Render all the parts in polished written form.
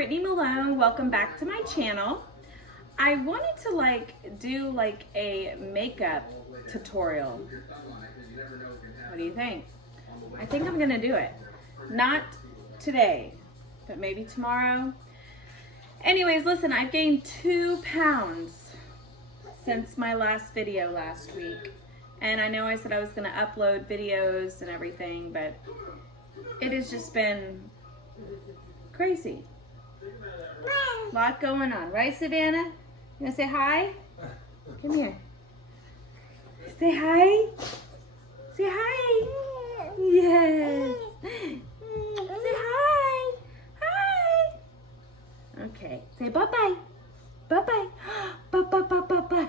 Brittany Malone. Welcome back to my channel. I wanted to do a makeup tutorial. What do you think? I think I'm gonna do it. Not today, but maybe tomorrow. Anyways, listen, I've gained 2 pounds since my last video last week. And I know I said I was gonna upload videos and everything, but it has just been crazy. A lot going on, right, Savannah? You gonna say hi? Come here. Say hi. Say hi. Yes. Say hi. Hi. Okay. Say bye-bye. Bye-bye. Bye-bye, bye-bye.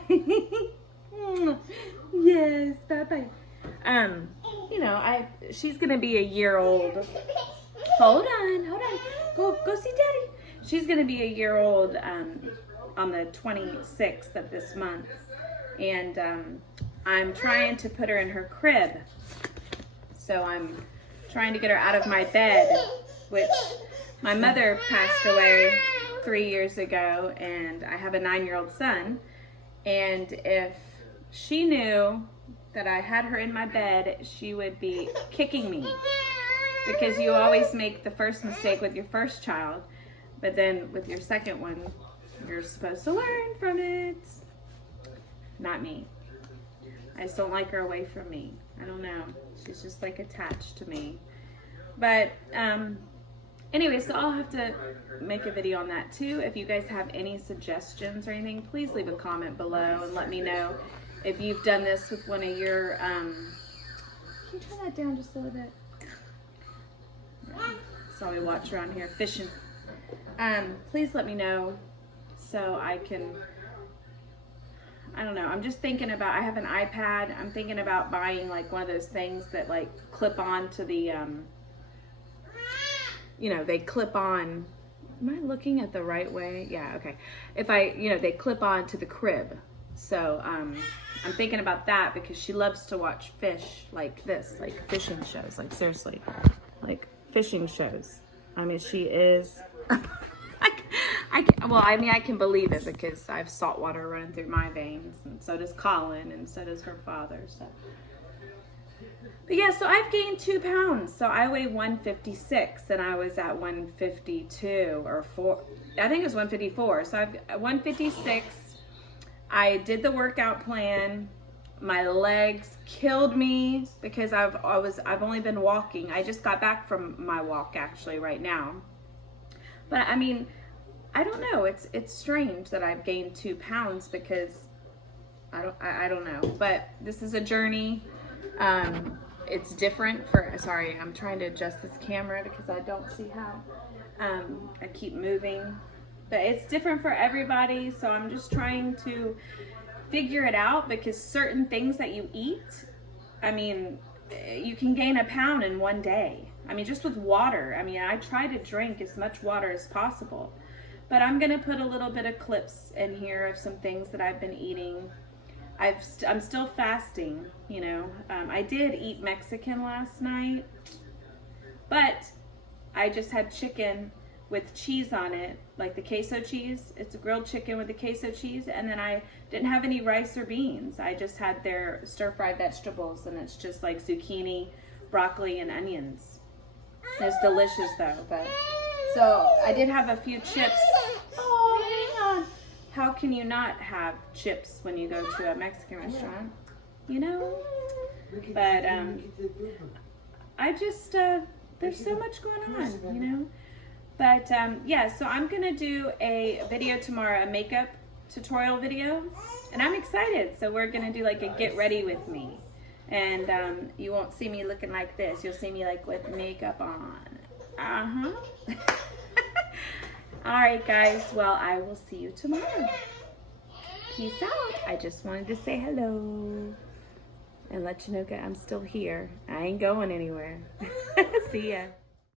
Yes, bye-bye. You know, she's gonna be a year old. Hold on. Go see Daddy. She's gonna be a year old on the 26th of this month, and I'm trying to put her in her crib. So I'm trying to get her out of my bed, which my mother passed away 3 years ago, and I have a 9-year-old son. And if she knew that I had her in my bed, she would be kicking me. Because you always make the first mistake with your first child, but then with your second one, you're supposed to learn from it. Not me. I just don't like her away from me. I don't know. She's just like attached to me. But anyway, so I'll have to make a video on that too. If you guys have any suggestions or anything, please leave a comment below and let me know if you've done this with one of your, can you turn that down just a little bit? Saw me watch around here fishing. Please let me know so I can, I don't know, I'm just thinking about, I have an iPad, I'm thinking about buying like one of those things that like clip on to the, you know, they clip on, am I looking at the right way? Yeah, okay. If they clip on to the crib. So I'm thinking about that because she loves to watch fish like this, like fishing shows, like seriously, like fishing shows. I mean, she is, I can believe it because I have salt water running through my veins, and so does Colin, and so does her father. So, but yeah, so I've gained 2 pounds. So I weigh 156, and I was at 152 or 4. I think it was 154. So I've 156. I did the workout plan. My legs killed me because I've only been walking. I just got back from my walk actually right now. But I mean, I don't know. It's strange that I've gained 2 pounds because I don't know. But this is a journey. It's different for, sorry, I'm trying to adjust this camera because I don't see how. I keep moving. But it's different for everybody, so I'm just trying to figure it out because certain things that you eat, I mean, you can gain a pound in one day. I mean, just with water. I mean, I try to drink as much water as possible. But I'm gonna put a little bit of clips in here of some things that I've been eating. I'm still fasting, you know. I did eat Mexican last night, but I just had chicken with cheese on it, like the queso cheese. It's a grilled chicken with the queso cheese, and then I didn't have any rice or beans. I just had their stir-fried vegetables, and it's just like zucchini, broccoli, and onions. It's delicious though. But so I did have a few chips. Oh, hang on. How can you not have chips when you go to a Mexican restaurant? You know? But I just there's so much going on, you know? But yeah, so I'm gonna do a video tomorrow, a makeup tutorial video, and I'm excited. So we're gonna do like a get ready with me, and you won't see me looking like this. You'll see me like with makeup on. All right, guys. Well, I will see you tomorrow. Peace out. I just wanted to say hello and let you know that I'm still here. I ain't going anywhere. See ya.